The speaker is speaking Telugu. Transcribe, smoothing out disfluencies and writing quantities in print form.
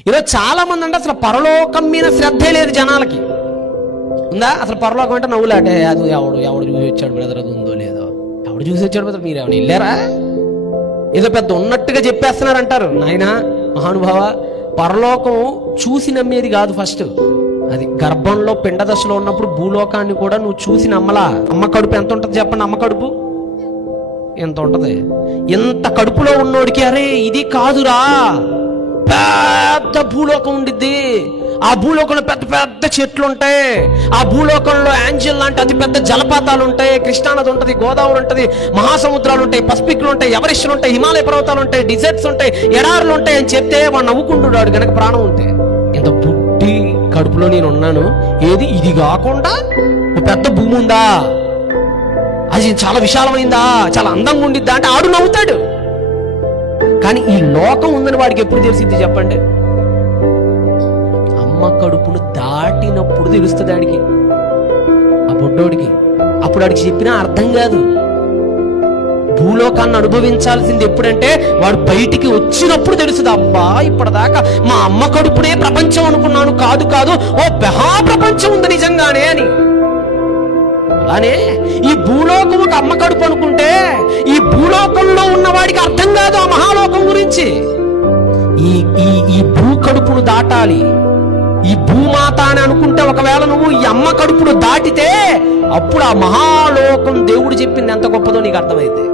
ఈరోజు చాలా మంది అంటే అసలు పరలోకం మీద శ్రద్ధే లేదు జనాలకి. ఉందా అసలు పరలోకం అంటే నవ్వులాటే, అది ఎవడు చూసి వచ్చాడు బ్రదర్, అది ఉందో లేదో, ఎవడు చూసి వచ్చాడు బ్రదర్, మీరు ఏమైనా వెళ్ళారా, ఏదో పెద్ద ఉన్నట్టుగా చెప్పేస్తున్నారు అంటారు. నాయన మహానుభావ, పరలోకం చూసి నమ్మేది కాదు. ఫస్ట్ అది గర్భంలో పిండ దశలో ఉన్నప్పుడు భూలోకాన్ని కూడా నువ్వు చూసి నమ్మలా. అమ్మ కడుపు ఎంత ఉంటుంది చెప్పండి, అమ్మ కడుపు ఎంత ఉంటది. ఎంత కడుపులో ఉన్నోడికి అరే ఇది కాదురా, పెద్ద భూలోకం ఉండిద్ది, ఆ భూలోకంలో పెద్ద పెద్ద చెట్లు ఉంటాయి, ఆ భూలోకంలో యాంజిల్ లాంటి అతి పెద్ద జలపాతాలు ఉంటాయి, కృష్ణానది ఉంటుంది, గోదావరి ఉంటుంది, మహాసముద్రాలు ఉంటాయి, పసిఫిక్లు ఉంటాయి, ఎవరెస్టులు ఉంటాయి, హిమాలయ పర్వతాలు ఉంటాయి, డిజర్ట్స్ ఉంటాయి, ఎడారులు ఉంటాయి అని చెప్తే వాడు నవ్వుకుంటున్నాడు గనక ప్రాణం ఉంటే. ఇంత బుడ్డి కడుపులో నేను ఉన్నాను, ఏది ఇది కాకుండా పెద్ద భూమి ఉందా, అది చాలా విశాలమైందా, చాలా అందంగా ఉండిద్దా అంటే ఆడు నవ్వుతాడు. కానీ ఈ లోకం ఉందని వాడికి ఎప్పుడు తెలిసిద్ది చెప్పండి? అమ్మ కడుపును దాటినప్పుడు తెలుస్తుంది ఆడికి, ఆ బొడ్డోడికి. అప్పుడు ఆడికి చెప్పినా అర్థం కాదు. భూలోకాన్ని అనుభవించాల్సింది ఎప్పుడంటే వాడు బయటికి వచ్చినప్పుడు తెలుస్తుంది. అబ్బా ఇప్పటిదాకా మా అమ్మ కడుపునే ప్రపంచం అనుకున్నాను, కాదు కాదు ఓ మహాప్రపంచం ఉంది నిజంగానే అని. అలానే ఈ భూలోకం ఒక అమ్మ కడుపు అనుకుంటే ఈ భూలోకంలో ఉన్నవాడికి అర్థం కాదు ఆ మహాలోకం గురించి. ఈ భూ కడుపును దాటాలి, ఈ భూమాత అని అనుకుంటే ఒకవేళ నువ్వు ఈ అమ్మ కడుపును దాటితే అప్పుడు ఆ మహాలోకం దేవుడు చెప్పింది ఎంత గొప్పదో నీకు అర్థమైంది.